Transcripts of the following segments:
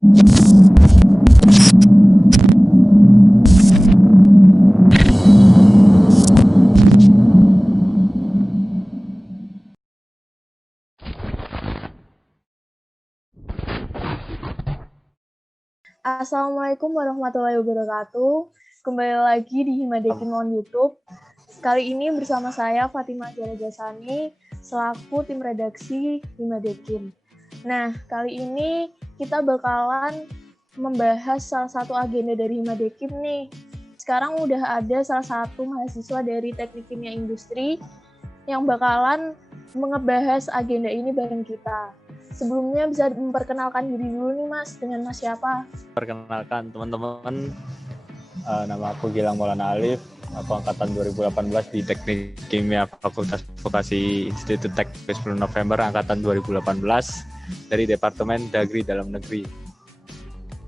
Assalamualaikum warahmatullahi wabarakatuh. Kembali lagi di Himadekin on YouTube. Kali ini bersama saya Fatimah Jarajasani selaku tim redaksi Himadekin. Nah, kali ini kita bakalan membahas salah satu agenda dari Himadekin nih. Sekarang udah ada salah satu mahasiswa dari Teknik Kimia Industri yang bakalan ngebahas agenda ini bareng kita. Sebelumnya bisa memperkenalkan diri dulu nih Mas, dengan Mas siapa? Perkenalkan teman-teman, nama aku Gilang Maulana Alif, aku angkatan 2018 di Teknik Kimia Fakultas Vokasi Institut Teknik 10 November angkatan 2018 dari Departemen Dagri Dalam Negeri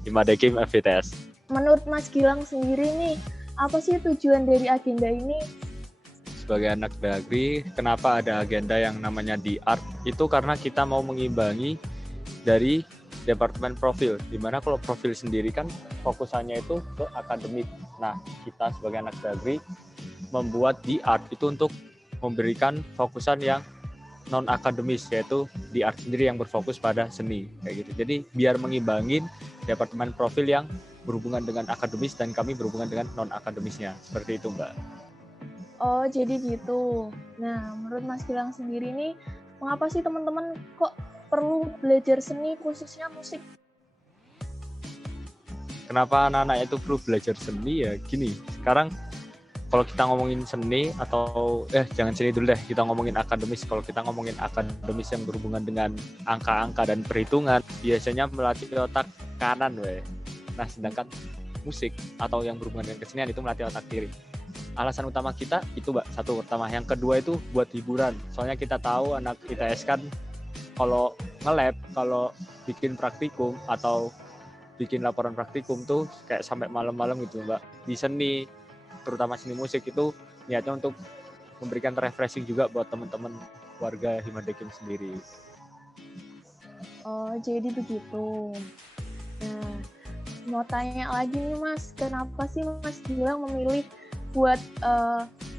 Himadekim FVTS. Menurut Mas Gilang sendiri nih, apa sih tujuan dari agenda ini? Sebagai anak Dagri, kenapa ada agenda yang namanya di art? Itu karena kita mau mengimbangi dari Departemen Profil, dimana kalau profil sendiri kan fokusannya itu ke akademik. Nah, kita sebagai anak Dagri membuat di art itu untuk memberikan fokusan yang non akademis, yaitu di art sendiri yang berfokus pada seni kayak gitu. Jadi biar mengimbangin Departemen Profil yang berhubungan dengan akademis dan kami berhubungan dengan non akademisnya, seperti itu Mbak. Oh, jadi gitu. Nah, menurut Mas Gilang sendiri nih, mengapa sih teman-teman kok perlu belajar seni, khususnya musik? Kenapa anak-anak itu perlu belajar seni ya? Gini, sekarang kalau kita ngomongin seni atau jangan seni dulu deh, kita ngomongin akademis. Kalau kita ngomongin akademis yang berhubungan dengan angka-angka dan perhitungan, biasanya melatih otak kanan, weh. Nah, sedangkan musik atau yang berhubungan dengan kesenian itu melatih otak kiri. Alasan utama kita itu Mbak, satu pertama. Yang kedua itu buat hiburan. Soalnya kita tahu anak ITS kan kalau nge-lab, kalau bikin praktikum atau bikin laporan praktikum tuh kayak sampai malam-malam gitu Mbak. Di seni, terutama seni musik itu niatnya untuk memberikan refreshing juga buat teman-teman warga Himadekim sendiri. Oh, jadi begitu. Nah, mau tanya lagi nih Mas, kenapa sih Mas Gilang memilih buat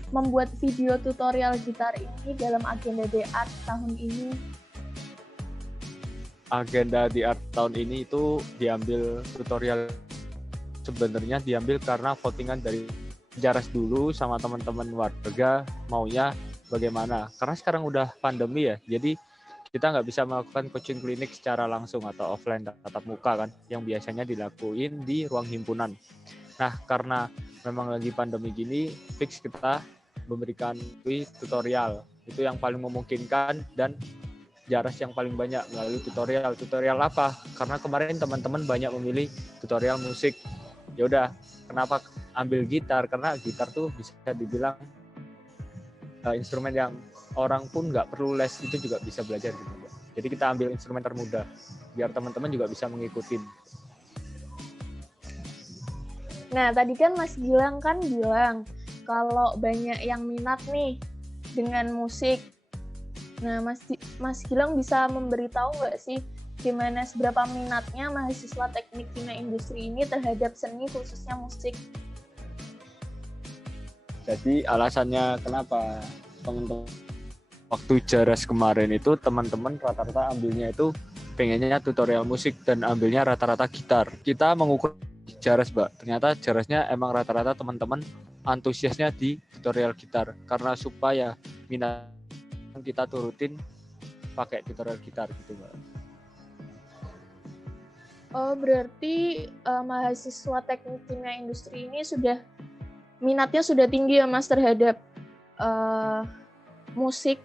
membuat video tutorial gitar ini dalam agenda di art tahun ini? Agenda di art tahun ini itu diambil tutorial, sebenarnya diambil karena votingan dari Jaras dulu sama teman-teman warga maunya bagaimana. Karena sekarang udah pandemi ya, jadi kita nggak bisa melakukan coaching klinik secara langsung atau offline tatap muka kan, yang biasanya dilakuin di ruang himpunan. Nah, karena memang lagi pandemi gini, fix kita memberikan tutorial. Itu yang paling memungkinkan dan Jaras yang paling banyak melalui tutorial. Tutorial apa? Karena kemarin teman-teman banyak memilih tutorial musik. Ya udah, kenapa ambil gitar? Karena gitar tuh bisa dibilang instrumen yang orang pun nggak perlu les itu juga bisa belajar gitu. Jadi kita ambil instrumen termudah biar teman-teman juga bisa mengikuti. Nah, tadi kan Mas Gilang kan bilang kalau banyak yang minat nih dengan musik. Nah, Mas Gilang bisa memberitahu nggak sih gimana seberapa minatnya mahasiswa Teknik Kimia Industri ini terhadap seni khususnya musik? Jadi alasannya kenapa teman-teman waktu Jaras kemarin itu teman-teman rata-rata ambilnya itu pengennya tutorial musik dan ambilnya rata-rata gitar. Kita mengukur Jaras Mbak, ternyata Jarasnya emang rata-rata teman-teman antusiasnya di tutorial gitar karena supaya minat kita turutin pakai tutorial gitar gitu Mbak. Oh, berarti mahasiswa Teknik Kimia Industri ini minatnya sudah tinggi ya Mas terhadap musik.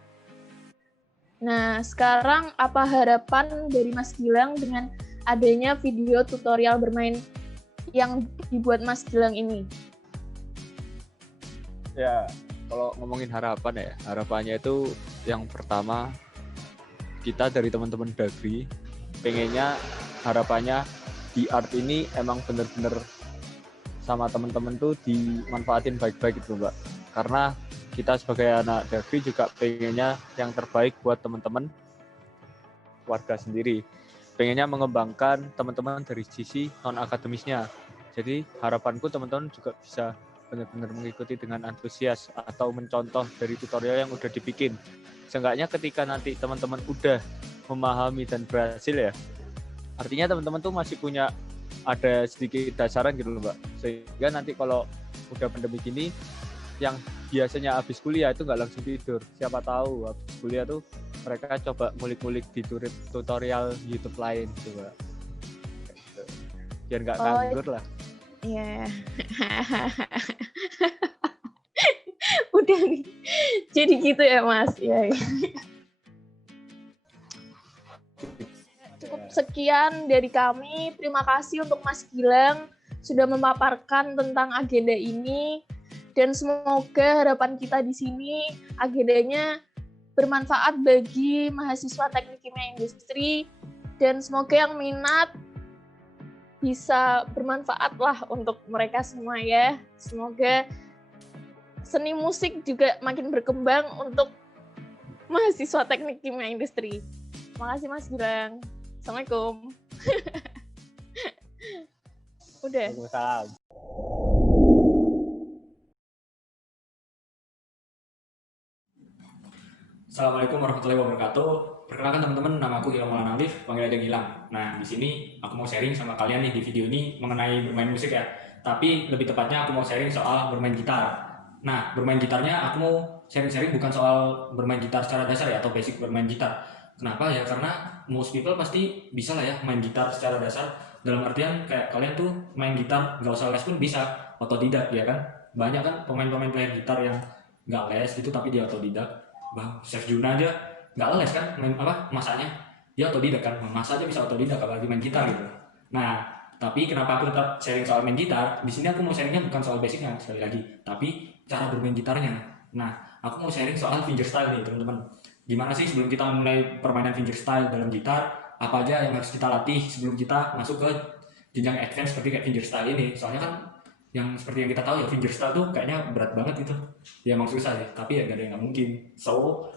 Nah, sekarang apa harapan dari Mas Gilang dengan adanya video tutorial bermain yang dibuat Mas Gilang ini? Ya, kalau ngomongin harapan ya, harapannya itu yang pertama kita dari teman-teman Dagri pengennya harapannya di art ini emang bener-bener sama teman-teman tuh dimanfaatin baik-baik gitu Mbak. Karena kita sebagai anak Dagri juga pengennya yang terbaik buat teman-teman warga sendiri. pengennya mengembangkan teman-teman dari sisi non-akademisnya. Jadi harapanku teman-teman juga bisa benar-benar mengikuti dengan antusias atau mencontoh dari tutorial yang udah dibikin. Seenggaknya ketika nanti teman-teman udah memahami dan berhasil ya, artinya teman-teman tuh masih punya ada sedikit dasaran gitu loh Mbak. Sehingga nanti kalau udah pandemi gini, yang biasanya habis kuliah itu nggak langsung tidur. Siapa tahu habis kuliah tuh mereka coba ngulik-ngulik di tutorial YouTube lain coba. Biar nggak nganggur lah. Iya. Udah nih. Jadi gitu ya Mas. Ya. Cukup sekian dari kami. Terima kasih untuk Mas Gilang sudah memaparkan tentang agenda ini. Dan semoga harapan kita di sini agendanya bermanfaat bagi mahasiswa teknik kimia industri, dan semoga yang minat bisa bermanfaat lah untuk mereka semua ya. Semoga seni musik juga makin berkembang untuk mahasiswa teknik kimia industri. Terima kasih Mas Gilang. Assalamualaikum. Udah. Waalaikumsalam. Assalamualaikum warahmatullahi wabarakatuh. Perkenalkan teman-teman, nama aku Ilham Maulana Alif, panggil aja Gilang. Nah, di sini aku mau sharing sama kalian nih di video ini mengenai bermain musik ya. Tapi lebih tepatnya aku mau sharing soal bermain gitar. Nah, bermain gitarnya aku mau sharing-sharing bukan soal bermain gitar secara dasar ya atau basic bermain gitar. Kenapa ya? Karena most people pasti bisa lah ya main gitar secara dasar. Dalam artian kayak kalian tuh main gitar nggak usah les pun bisa, otodidak ya kan. Banyak kan pemain-pemain player gitar yang nggak les gitu tapi dia otodidak. Bang, Chef Juna aja nggak les kan main apa masaknya, dia otodidak kan, masak aja bisa otodidak apalagi main gitar gitu. Nah, tapi kenapa aku tetap sharing soal main gitar? Di sini aku mau sharingnya bukan soal basicnya sekali lagi, tapi cara bermain gitarnya. Nah, aku mau sharing soal fingerstyle nih teman-teman. Gimana sih sebelum kita mulai permainan fingerstyle dalam gitar, apa aja yang harus kita latih sebelum kita masuk ke jenjang advance seperti kayak fingerstyle ini? Soalnya kan yang seperti yang kita tahu ya fingerstyle tuh kayaknya berat banget gitu ya, emang susah sih, tapi ya gak ada yang nggak mungkin. So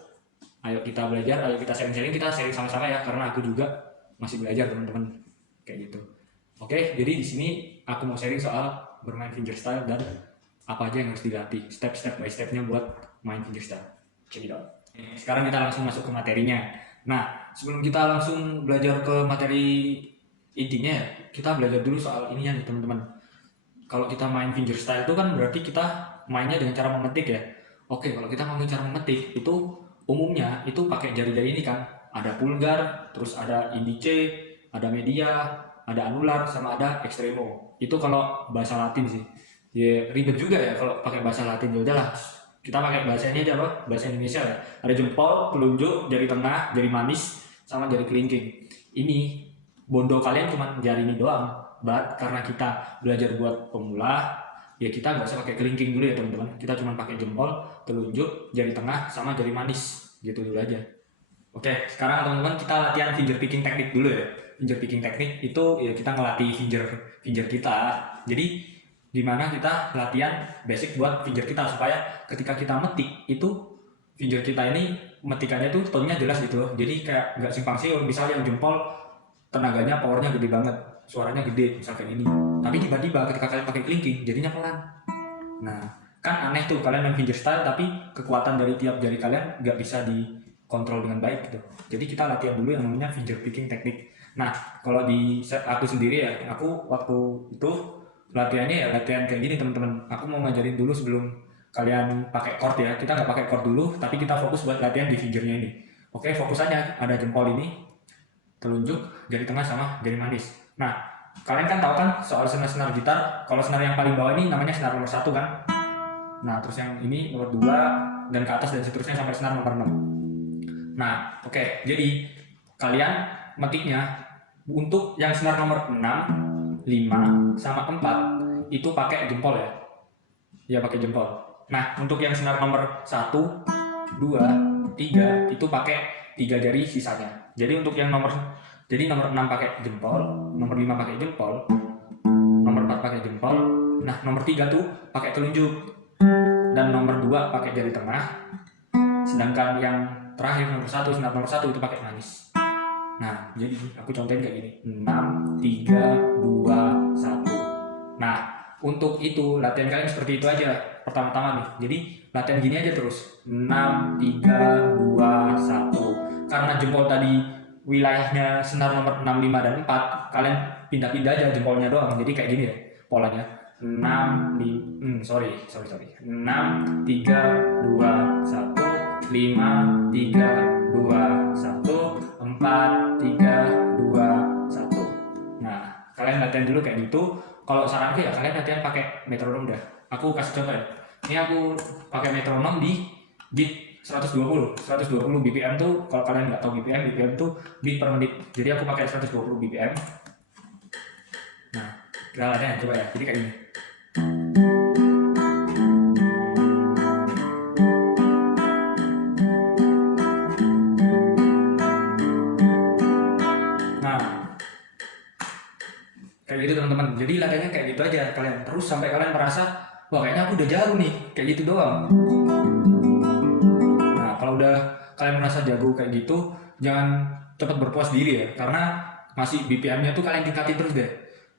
ayo kita belajar, ayo kita sharing-sharing, kita sharing sama-sama ya, karena aku juga masih belajar teman-teman kayak gitu. Oke, jadi di sini aku mau sharing soal bermain fingerstyle dan apa aja yang harus dilatih step by stepnya buat main fingerstyle. Check it out. Sekarang kita langsung masuk ke materinya. Nah, sebelum kita langsung belajar ke materi intinya ya, kita belajar dulu soal ini ya teman-teman. Kalau kita main fingerstyle itu kan berarti kita mainnya dengan cara memetik ya. Oke, kalau kita ngomongin cara memetik itu umumnya itu pakai jari-jari ini kan. Ada pulgar, terus ada indice, ada media, ada anular, sama ada extremo. Itu kalau bahasa Latin sih. Ya ribet juga ya kalau pakai bahasa Latin. Ya udahlah, kita pakai bahasanya aja apa? Bahasa Indonesia ya. Ada jempol, telunjuk, jari tengah, jari manis, sama jari kelingking. Ini bondo kalian cuma jari ini doang. Karena kita belajar buat pemula, ya kita nggak usah pakai kelingking dulu ya teman-teman. Kita cuma pakai jempol, telunjuk, jari tengah, sama jari manis, gitu dulu aja. Oke, sekarang teman-teman kita latihan finger picking teknik dulu ya. Finger picking teknik itu ya kita ngelatih finger kita. Jadi gimana kita latihan basic buat finger kita supaya ketika kita metik itu finger kita ini metikannya tuh tone-nya jelas gitu loh. Jadi kayak nggak simpang siur. Misalnya yang jempol tenaganya, powernya gede banget, suaranya gede misalkan ini, tapi tiba-tiba ketika kalian pakai kelingking jadinya pelan. Nah kan aneh tuh, kalian main fingerstyle tapi kekuatan dari tiap jari kalian nggak bisa dikontrol dengan baik gitu. Jadi kita latihan dulu yang namanya finger picking teknik. Nah kalau di aku sendiri ya, aku waktu itu latihannya ya latihan kayak gini teman-teman. Aku mau ngajarin dulu sebelum kalian pakai chord ya, kita nggak pakai chord dulu tapi kita fokus buat latihan di fingernya ini. Oke, fokusannya ada jempol ini, telunjuk, jari tengah, sama jari manis. Nah, kalian kan tahu kan soal senar-senar gitar, kalau senar yang paling bawah ini namanya senar nomor 1 kan. Nah, terus yang ini nomor 2 dan ke atas dan seterusnya sampai senar nomor 6. Nah, oke, jadi kalian metiknya untuk yang senar nomor 6, 5, sama 4 itu pakai jempol ya. Ya, pakai jempol. Nah, untuk yang senar nomor 1, 2, 3 itu pakai 3 jari sisanya. Jadi untuk yang nomor 6 pakai jempol, nomor 5 pakai jempol, nomor 4 pakai jempol. Nah, nomor 3 tuh pakai telunjuk dan nomor 2 pakai jari tengah. Sedangkan yang terakhir nomor 1, senar nomor 1 itu pakai manis. Nah, jadi aku contohin kayak gini. 6, 3, 2, 1. Nah, untuk itu latihan kalian seperti itu aja pertama-tama nih. Jadi latihan gini aja terus. 6, 3, 2, 1. Karena jempol tadi wilayahnya senar nomor 6, 5, dan 4, kalian pindah-pindah aja jempolnya doang. Jadi kayak gini ya polanya. 6, 5, sorry. 6, 3, 2, 1, 5, 3, 2, 1, 4, 3, 2, 1. Nah, kalian latihan dulu kayak gitu. Kalau saranku ya kalian latihan pakai metronom dah. Aku kasih contoh ya. Ini aku pakai metronom di beat 120 BPM tuh. Kalau kalian nggak tahu BPM tuh beat per menit. Jadi aku pakai 120 BPM. Nah, kita latihan coba ya. Jadi kayak gini. Kayak gitu teman-teman. Jadi latihannya kayak gitu aja kalian. Terus sampai kalian merasa, wah kayaknya aku udah jago nih. Kayak gitu doang. Nah, kalau udah kalian merasa jago kayak gitu, jangan cepat berpuas diri ya. Karena masih BPM-nya tuh kalian tingkatin terus deh.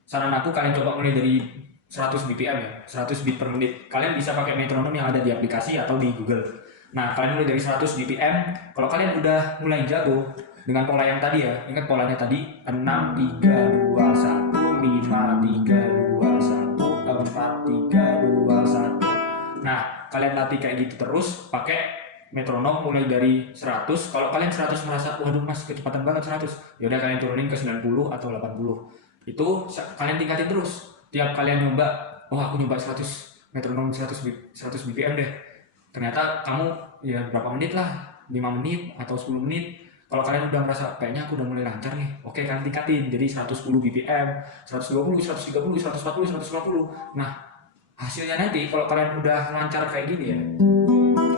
Saran aku kalian coba mulai dari 100 BPM ya, 100 beat per menit. Kalian bisa pakai metronom yang ada di aplikasi atau di Google. Nah, kalian mulai dari 100 BPM. Kalau kalian udah mulai jago dengan pola yang tadi ya, ingat polanya tadi 6, 3, 2, 1, 5, 3, 2, 1, 4, 3, 2, 1. Nah, kalian latih kayak gitu terus pakai metronom mulai dari 100. Kalau kalian 100 merasa, waduh mas kecepatan banget 100, yaudah kalian turunin ke 90 atau 80. Itu kalian tingkatin terus. Tiap kalian nyoba, aku nyoba 100 metronom 100 BPM deh. Ternyata kamu ya berapa menit lah, 5 menit atau 10 menit. Kalau kalian udah merasa kayaknya aku udah mulai lancar nih, oke kalian tingkatin jadi 110 BPM, 120, 130, 140, 150. Nah, hasilnya nanti kalau kalian udah lancar kayak gini ya,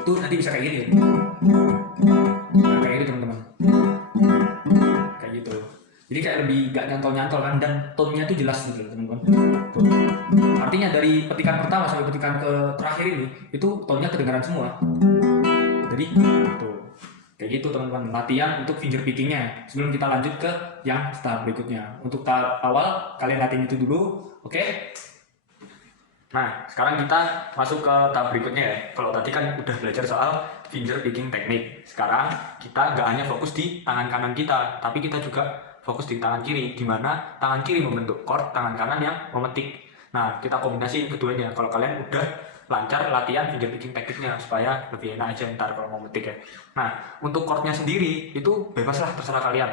tuh nanti bisa kayak gini ya. Nah, kayak gitu teman-teman. Kayak gitu. Jadi kayak lebih gak nyantol-nyantol kan, dan tone-nya tuh jelas gitu teman-teman. Artinya dari petikan pertama sampai petikan ke terakhir ini, itu tone-nya kedengaran semua. Jadi tuh. Kayak gitu teman-teman, latihan untuk finger pickingnya. Sebelum kita lanjut ke yang tahap berikutnya. Untuk tahap awal, kalian latihan itu dulu, oke? Nah, sekarang kita masuk ke tahap berikutnya ya. Kalau tadi kan udah belajar soal finger picking teknik. Sekarang kita nggak hanya fokus di tangan kanan kita, tapi kita juga fokus di tangan kiri, di mana tangan kiri membentuk chord, tangan kanan yang memetik. Nah, kita kombinasiin keduanya. Kalau kalian udah lancar latihan finger picking tekniknya supaya lebih enak aja ntar kalau mau metik ya. Nah, untuk chordnya sendiri itu bebas lah, terserah kalian.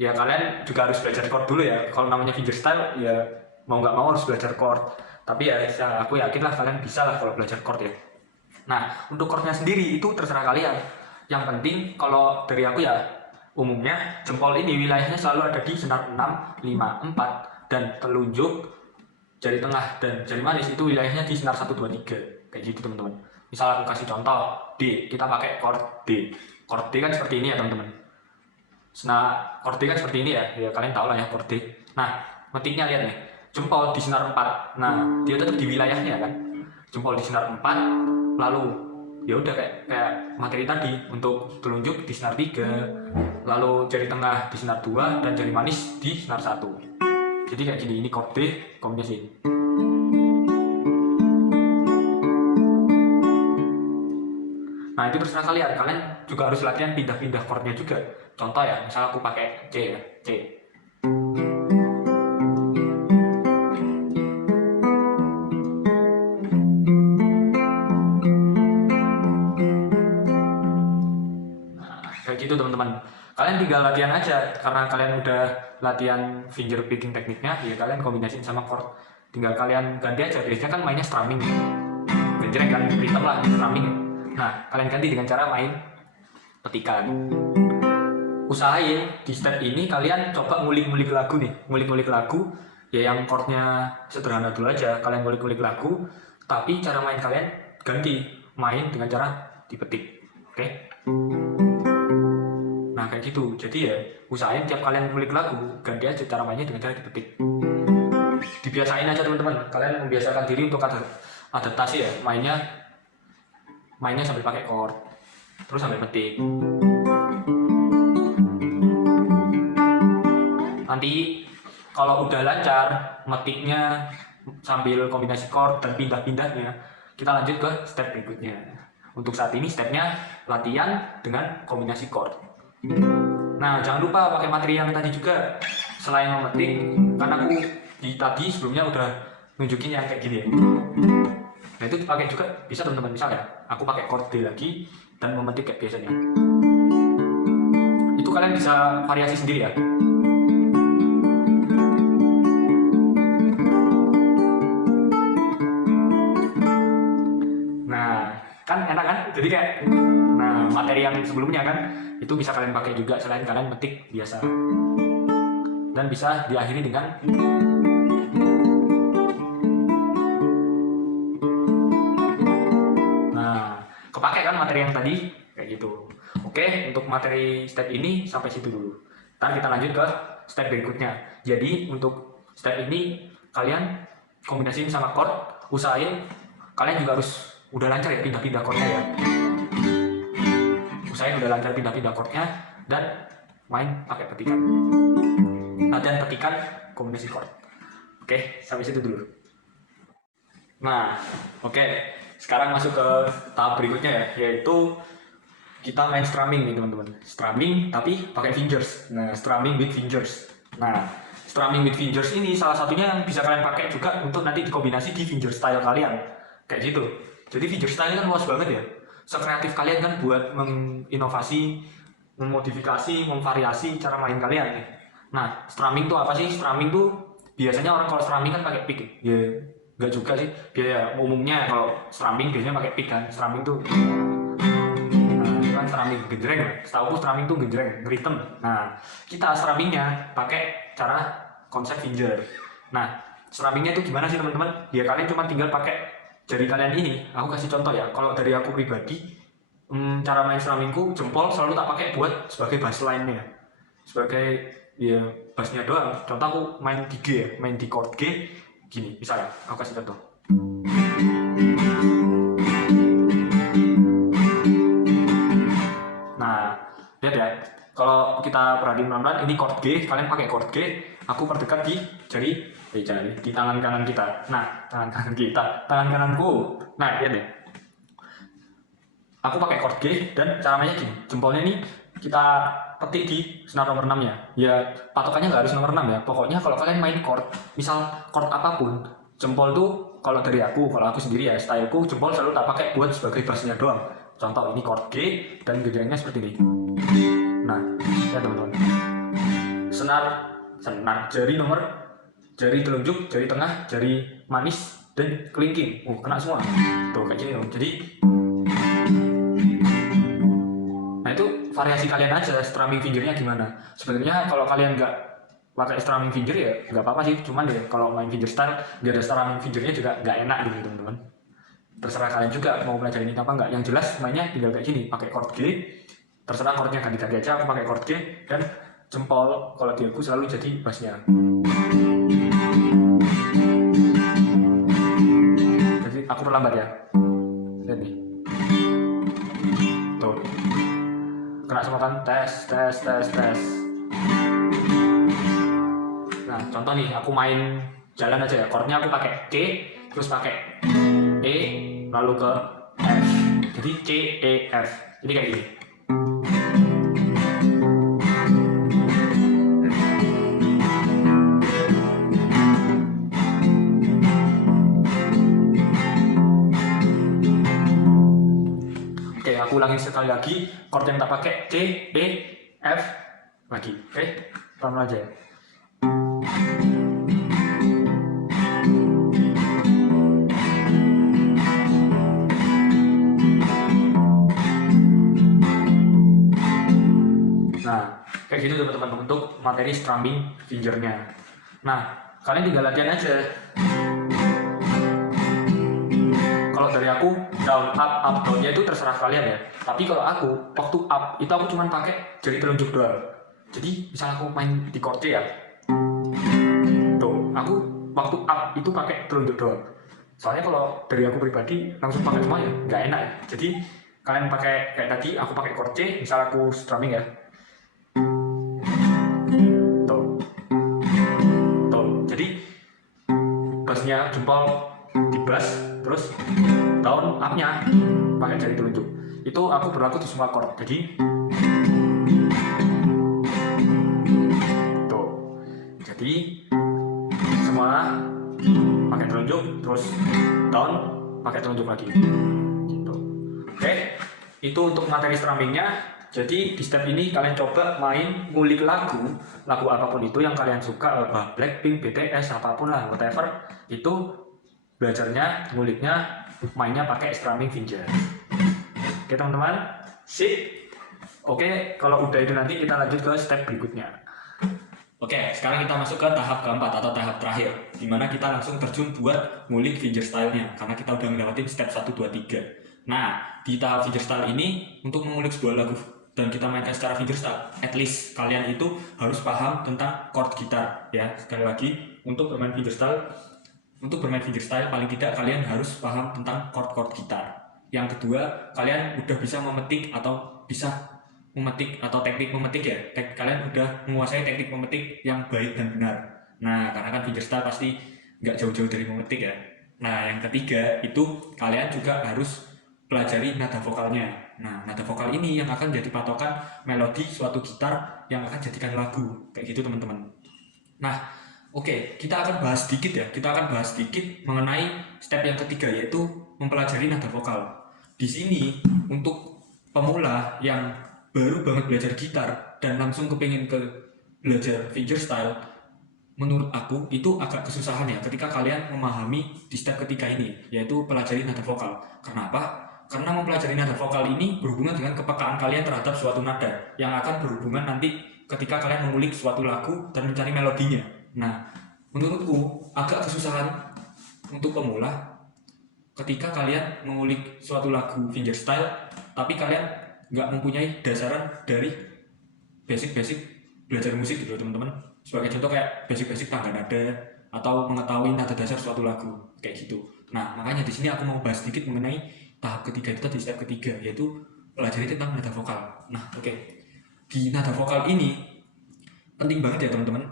Ya kalian juga harus belajar chord dulu ya. Kalau namanya fingerstyle ya mau nggak mau harus belajar chord. Tapi ya aku yakin lah kalian bisa lah kalau belajar chord ya. Nah, untuk chordnya sendiri itu terserah kalian. Yang penting kalau dari aku ya, umumnya jempol ini wilayahnya selalu ada di senar 6, 5, 4, dan telunjuk, jari tengah dan jari manis itu wilayahnya di senar 1, 2, 3. Kayak gitu teman-teman. Misal aku kasih contoh D, kita pakai chord D. Chord D kan seperti ini ya teman-teman. Nah, chord D kan seperti ini ya kalian tahu lah ya chord D. Nah, metiknya lihat nih, jempol di senar 4. Nah, dia tetap di wilayahnya kan. Jempol di senar 4, lalu ya udah kayak materi tadi, untuk telunjuk di senar 3, lalu jari tengah di senar 2, dan jari manis di senar 1. Jadi kayak gini, ini chord D kombinasi. Nah, itu terserah kalian juga harus latihan pindah-pindah chordnya juga. Contoh ya, misal aku pakai C ya, C. Kayak gitu teman-teman. Kalian tinggal latihan aja, karena kalian udah latihan finger picking tekniknya, ya kalian kombinasiin sama chord. Tinggal kalian ganti aja, biasanya kan mainnya strumming, genjreng kan, rhythm lah, strumming. Nah, kalian ganti dengan cara main petikan. Usahain di step ini kalian coba ngulik-ngulik lagu nih, ngulik-ngulik lagu, ya yang chordnya sederhana dulu aja, kalian ngulik-ngulik lagu, tapi cara main kalian ganti, main dengan cara dipetik, oke? Nah kayak gitu, jadi ya usahain tiap kalian ngulik lagu, ganti aja cara mainnya dengan cara dipetik. Dibiasain aja teman-teman, kalian membiasakan diri untuk adaptasi ya, mainnya sambil pakai chord, terus sambil petik. nanti kalau udah lancar metiknya sambil kombinasi chord dan pindah-pindahnya, kita lanjut ke step berikutnya. Untuk saat ini stepnya latihan dengan kombinasi chord. Nah, jangan lupa pakai materi yang tadi juga. Selain memetik, karena aku tadi sebelumnya udah nunjukin yang kayak gini ya. Nah, itu pakai juga bisa teman-teman. Misalnya aku pakai chord D lagi dan memetik kayak biasanya. Itu kalian bisa variasi sendiri ya. Nah, kan enak kan? Jadi kayak materi yang sebelumnya kan itu bisa kalian pakai juga selain kalian metik biasa. Dan bisa diakhiri dengan kepake kan materi yang tadi kayak gitu. Oke, untuk materi step ini sampai situ dulu. Ntar kita lanjut ke step berikutnya. Jadi untuk step ini kalian kombinasiin sama chord, usahain kalian juga harus udah lancar ya pindah-pindah chordnya ya. Usahain udah lancar pindah-pindah chordnya dan main pakai petikan. Latihan petikan kombinasi chord. Oke, sampai situ dulu. Nah, oke. Sekarang masuk ke tahap berikutnya ya, yaitu kita main strumming nih teman-teman. Strumming tapi pakai fingers. Nah, strumming with fingers. Nah, strumming with fingers ini salah satunya yang bisa kalian pakai juga untuk nanti dikombinasi di finger style kalian. Kayak gitu. Jadi finger style kan luas banget ya. Sekreatif kalian kan buat menginovasi, memodifikasi, memvariasi cara main kalian nih. Nah, strumming tuh apa sih? Strumming tuh biasanya orang kalau strumming kan pakai pick ya. Enggak juga sih, biaya umumnya kalau strumming biasanya pakai pick kan. Strumming tuh kan strumming genjreng ya. Setahu aku strumming tuh genjreng, rhythm. Nah, kita strummingnya pakai cara konsep finger. Nah, strummingnya itu gimana sih teman-teman? Ya kalian cuma tinggal pakai jari kalian ini. Aku kasih contoh ya. Kalau dari aku pribadi, cara main strummingku jempol selalu tak pakai buat sebagai bass line-nya. Sebagai ya bassnya doang. Contoh aku main di G ya, main di chord G. Gini, misalnya, aku kasih contoh. Nah, lihat ya, kalau kita perhatiin pelan-pelan, ini chord G, kalian pakai chord G, aku perdekat di di tangan kanan kita. Nah, tangan kananku. Nah, lihat ya. Aku pakai chord G dan cara mainnya gini, jempolnya ini kita petik di senar nomor 6 ya. Ya patokannya nggak harus nomor 6 ya. Pokoknya kalau kalian main chord, misal chord apapun, jempol tuh kalau dari aku, kalau aku sendiri ya, styleku jempol selalu tak pakai buat sebagai bassnya doang. Contoh ini chord G dan gedangnya seperti ini. Nah, ya teman-teman. Senar jari telunjuk, jari tengah, jari manis dan kelingking. Kena semua. Tuh kayak gini dong. Jadi variasi kalian aja strumming fingernya gimana. Sebenarnya kalau kalian nggak pakai strumming finger ya nggak apa-apa sih, cuman deh kalau main finger style nggak ada strumming fingernya juga nggak enak gitu teman-teman. Terserah kalian juga mau belajar ini apa nggak. Yang jelas mainnya tinggal kayak gini, pakai chord G. Terserah chordnya ganti-ganti aja, aku pakai chord G dan jempol kalau di aku selalu jadi bassnya. Jadi aku perlambat ya. Lihat nih. Tuh. Kena semua kan, tes. Nah, contoh nih, aku main jalan aja ya. Chordnya aku pakai C, terus pakai E, lalu ke F. Jadi C, E, F. Jadi kayak gini. Oke, aku ulangin sekali lagi. Chord yang tak pakai C, E, F lagi. Oke, pelan aja ya. Nah, kayak gitu teman-teman untuk materi strumming fingernya. Nah, kalian tinggal latihan aja. Kalau dari aku down, up, down, ya itu terserah kalian ya. Tapi kalau aku waktu up itu aku cuma pakai jari telunjuk doang. Jadi misal aku main di chord C ya, tuh aku waktu up itu pakai telunjuk doang. Soalnya kalau dari aku pribadi langsung pakai semua ya nggak enak ya. Jadi kalian pakai kayak tadi, aku pakai chord C, misal aku strumming ya, tuh bassnya jempol di bass, terus down up-nya pakai jari telunjuk. Itu aku berlaku di semua chord. Jadi tuh. Jadi semua pakai telunjuk, terus down pakai telunjuk lagi. Gitu. Oke, itu untuk materi strummingnya. Jadi di step ini kalian coba main ngulik lagu apapun itu yang kalian suka, Blackpink, BTS, apapun lah, whatever. Itu belajarnya, nguliknya, mainnya pakai strumming finger. Oke teman-teman, sip. Oke, kalau udah itu nanti kita lanjut ke step berikutnya. Oke, sekarang kita masuk ke tahap keempat atau tahap terakhir, dimana kita langsung terjun buat ngulik fingerstyle-nya, karena kita udah ngelewatin step 1, 2, 3. Nah, di tahap fingerstyle ini, untuk mengulik sebuah lagu dan kita mainkan secara fingerstyle, at least kalian itu harus paham tentang chord gitar, ya. Sekali lagi, untuk bermain fingerstyle paling tidak kalian harus paham tentang chord gitar. Yang kedua, kalian udah bisa memetik atau teknik memetik ya. Kalian udah menguasai teknik memetik yang baik dan benar. Nah, karena kan fingerstyle pasti nggak jauh-jauh dari memetik ya. Nah, yang ketiga itu kalian juga harus pelajari nada vokalnya. Nah, nada vokal ini yang akan jadi patokan melodi suatu gitar yang akan jadikan lagu. Kayak gitu teman-teman. Nah, oke, kita akan bahas sedikit ya. Kita akan bahas sedikit mengenai step yang ketiga, yaitu mempelajari nada vokal. Di sini untuk pemula yang baru banget belajar gitar dan langsung kepingin ke belajar fingerstyle, menurut aku itu agak kesusahan ya ketika kalian memahami di step ketiga ini, yaitu pelajari nada vokal. Kenapa? Karena mempelajari nada vokal ini berhubungan dengan kepekaan kalian terhadap suatu nada yang akan berhubungan nanti ketika kalian mengulik suatu lagu dan mencari melodinya. Nah, menurutku agak kesusahan untuk pemula ketika kalian mengulik suatu lagu fingerstyle tapi kalian nggak mempunyai dasaran dari basic belajar musik gitu teman-teman. Sebagai contoh kayak basic tangga nada atau mengetahui nada dasar suatu lagu kayak gitu. Nah, makanya di sini aku mau bahas sedikit mengenai tahap ketiga itu di step ketiga, yaitu pelajari tentang nada vokal. Nah, oke. Di nada vokal ini penting banget ya teman-teman.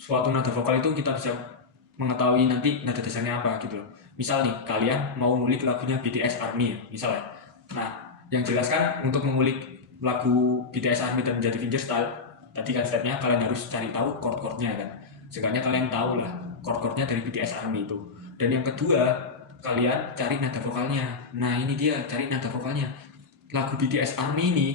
Suatu nada vokal itu kita bisa mengetahui nanti nada dasarnya apa gitu loh. Misal nih, kalian mau ngulik lagunya BTS Army ya, misalnya. Nah, yang jelas kan untuk mengulik lagu BTS Army dan menjadi fingerstyle, tadi kan stepnya kalian harus cari tahu chord-chordnya kan. Seenggaknya kalian tahu lah chord-chordnya dari BTS Army itu. Dan yang kedua, kalian cari nada vokalnya. Nah, ini dia, cari nada vokalnya. Lagu BTS Army ini,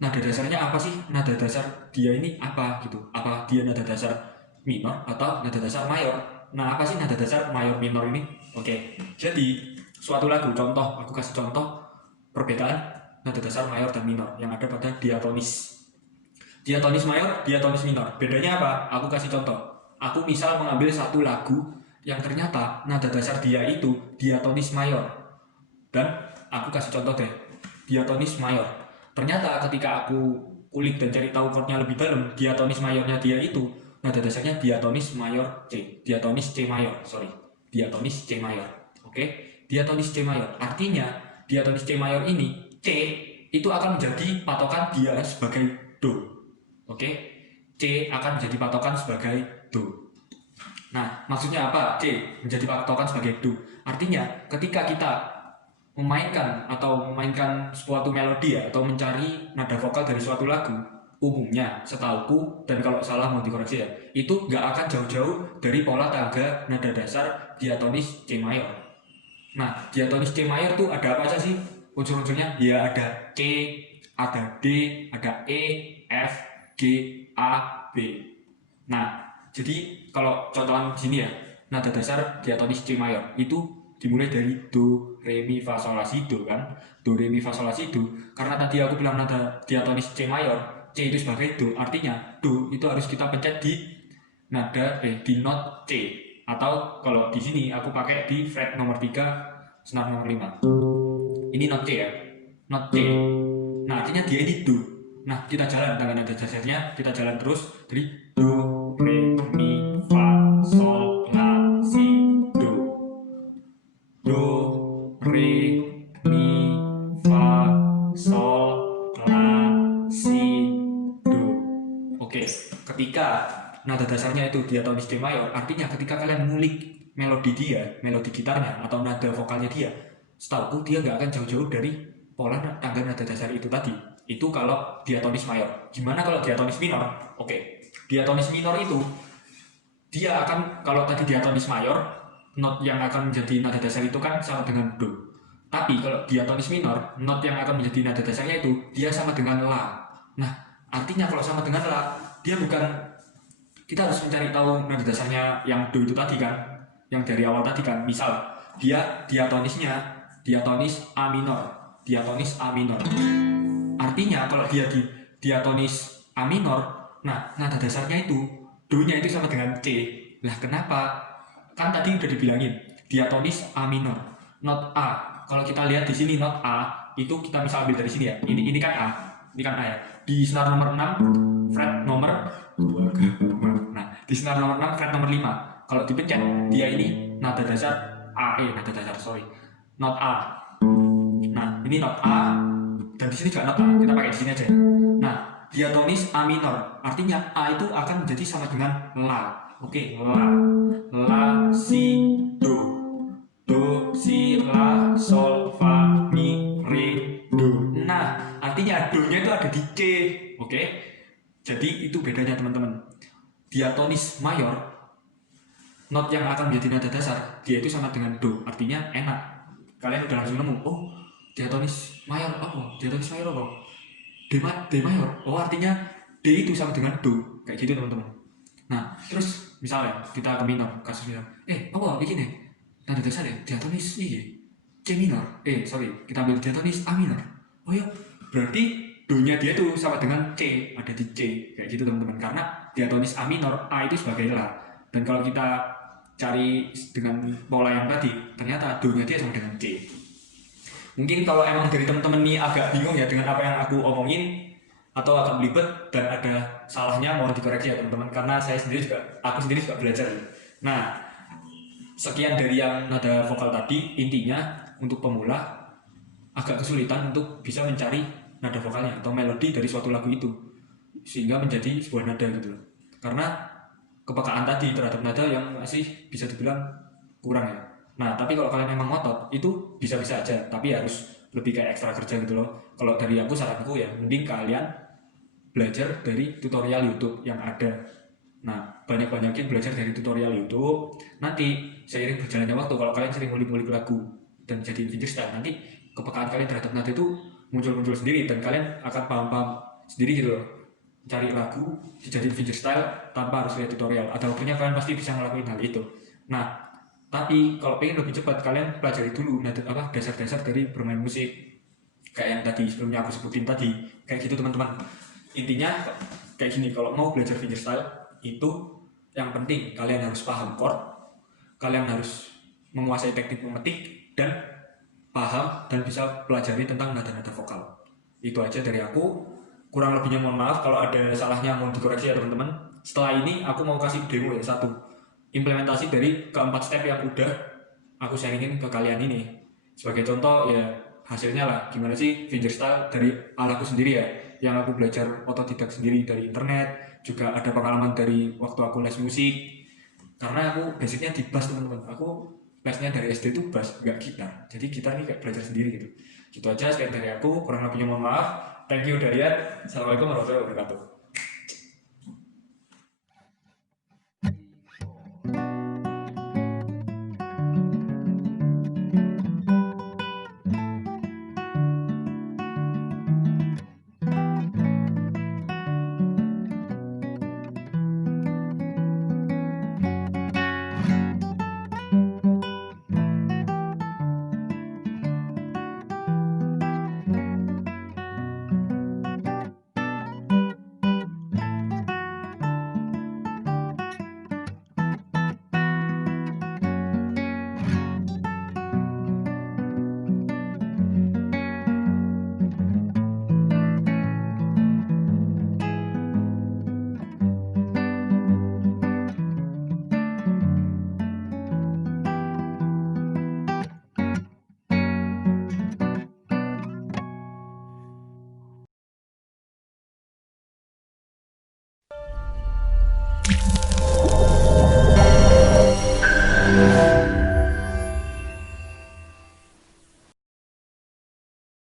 nada dasarnya apa sih? Nada dasar dia ini apa gitu? Apa dia nada dasar minor atau nada dasar mayor? Nah, apa sih nada dasar mayor minor ini? Oke, jadi suatu lagu, contoh, aku kasih contoh perbedaan nada dasar mayor dan minor yang ada pada diatonis. Diatonis mayor, diatonis minor. Bedanya apa? Aku kasih contoh. Aku misal mengambil satu lagu yang ternyata nada dasar dia itu diatonis mayor. Dan aku kasih contoh deh, diatonis mayor. Ternyata ketika aku kulik dan cari tahu chordnya lebih dalam, diatonis mayornya dia itu nada dasarnya diatonis mayor C, diatonis C mayor, diatonis C mayor. Oke, diatonis C mayor. Artinya diatonis C mayor ini C itu akan menjadi patokan dia sebagai do. Oke, C akan menjadi patokan sebagai do. Nah, maksudnya apa? C menjadi patokan sebagai do. Artinya ketika kita memainkan suatu melodi ya, atau mencari nada vokal dari suatu lagu, umumnya setauku, dan kalau salah mau dikoreksi ya, itu nggak akan jauh-jauh dari pola tangga nada dasar diatonis C mayor. Nah, diatonis C mayor tuh ada apa aja sih unsur-unsurnya? Ya ada C, ada D, ada E, F, G, A, B. Nah, jadi kalau contohan sini ya, nada dasar diatonis C mayor itu dimulai dari do, re, mi, fa, sol, la, si, do kan. Do, re, mi, fa, sol, la, si, do. Karena tadi aku bilang nada diatonis C mayor, C itu sebagai do, artinya do itu harus kita pencet di di note C. Atau kalau di sini aku pakai di fret nomor 3, senar nomor 5. Ini note C ya, note C. Nah, artinya dia ini do. Nah, kita jalan dengan nada dasarnya, kita jalan terus dari do, re, mi, fa, sol, la, si, do. Do, re, mi, fa, sol, la, si, do. Oke, ketika nada dasarnya itu diatonis D mayor, artinya ketika kalian ngulik melodi dia, melodi gitarnya atau nada vokalnya dia, setauku dia nggak akan jauh-jauh dari pola tangga nada dasar itu tadi. Itu kalau diatonis mayor. Gimana kalau diatonis minor? Oke, diatonis minor itu dia akan, kalau tadi diatonis mayor, not yang akan menjadi nada dasar itu kan sama dengan do. Tapi kalau diatonis minor, not yang akan menjadi nada dasarnya itu dia sama dengan la. Nah, artinya kalau sama dengan la, dia bukan, kita harus mencari tahu nada dasarnya yang do itu tadi kan, yang dari awal tadi kan. Misal dia diatonisnya diatonis A minor, diatonis A minor. Artinya kalau dia di diatonis A minor, nah nada dasarnya itu do-nya itu sama dengan C. Lah kenapa? Kan tadi udah dibilangin diatonis A minor, not A. Kalau kita lihat di sini not A itu kita bisa ambil dari sini ya. Ini kan A, ini kan A ya. Di senar nomor 6 fret nomor 2. Nah, di senar nomor 6 fret nomor 5. Kalau dipencet dia ini nada dasar A, nada dasar sorry, not A. Nah, ini not A dan di sini juga not A. Kita pakai di sini aja. Nah, diatonis A minor. Artinya A itu akan menjadi sama dengan la. Oke, la. La, si, do. Do, si, la, sol, fa, mi, re, do. Nah, artinya do-nya itu ada di C. Oke. Jadi itu bedanya teman-teman. Diatonis mayor, not yang akan menjadi nada dasar, dia itu sama dengan do. Artinya enak. Kalian udah langsung nemu. Oh, diatonis mayor apa? Diatonis mayor apa? D mayor. Oh, artinya D itu sama dengan do. Kayak gitu teman-teman. Nah, terus misalnya kita ke minor, kasus minor. Apa ini nih? Nada dasar ya, diatonis C minor. Kita ambil diatonis A minor. Oh ya, berarti do-nya dia tuh sama dengan C, ada di C. Kayak gitu teman-teman. Karena diatonis A minor, A itu sebagai la. Dan kalau kita cari dengan pola yang tadi, ternyata do-nya dia sama dengan C. Mungkin kalau emang dari teman-teman nih agak bingung ya dengan apa yang aku omongin, atau agak belibet dan ada salahnya, mohon dikoreksi ya teman-teman, karena aku sendiri juga belajar. Nah, sekian dari yang nada vokal tadi. Intinya untuk pemula agak kesulitan untuk bisa mencari nada vokalnya atau melodi dari suatu lagu itu sehingga menjadi sebuah nada gitu loh. Karena kepekaan tadi terhadap nada yang masih bisa dibilang kurang ya. Nah, tapi kalau kalian memang ngotot, itu bisa-bisa aja, tapi harus lebih kayak ekstra kerja gitu loh. Kalau dari aku, saranku ya, mending kalian belajar dari tutorial YouTube yang ada. Nah, banyak-banyakin belajar dari tutorial YouTube. Nanti seiring berjalannya waktu, kalau kalian sering ngulik-ngulik lagu dan jadiin fingerstyle, nanti kepekaan kalian terhadap nada itu muncul-muncul sendiri dan kalian akan paham-paham sendiri gitu loh. Cari lagu, dijadiin fingerstyle tanpa harus lihat tutorial. Ada waktunya kalian pasti bisa ngelakuin hal itu. Nah, tapi kalau pengen lebih cepat, kalian pelajari dulu dasar-dasar dari bermain musik. Kayak yang tadi sebelumnya aku sebutin tadi. Kayak gitu teman-teman. Intinya kayak gini, kalau mau belajar fingerstyle itu yang penting kalian harus paham chord, kalian harus menguasai teknik memetik, dan paham dan bisa pelajari tentang nada-nada vokal. Itu aja dari aku. Kurang lebihnya mohon maaf, kalau ada salahnya mohon dikoreksi ya teman-teman. Setelah ini aku mau kasih demo ya, satu implementasi dari keempat step yang udah aku sharingin ke kalian ini. Sebagai contoh ya, hasilnya lah gimana sih fingerstyle dari alaku sendiri ya, yang aku belajar otodidak sendiri dari internet. Juga ada pengalaman dari waktu aku les musik, karena aku basicnya di bass teman-teman. Aku lesnya dari SD itu bass, nggak gitar. Jadi gitar ini kayak belajar sendiri gitu. Gitu aja sekian dari aku, kurang lebihnya mohon maaf. Thank you udah lihat. Assalamualaikum warahmatullahi wabarakatuh.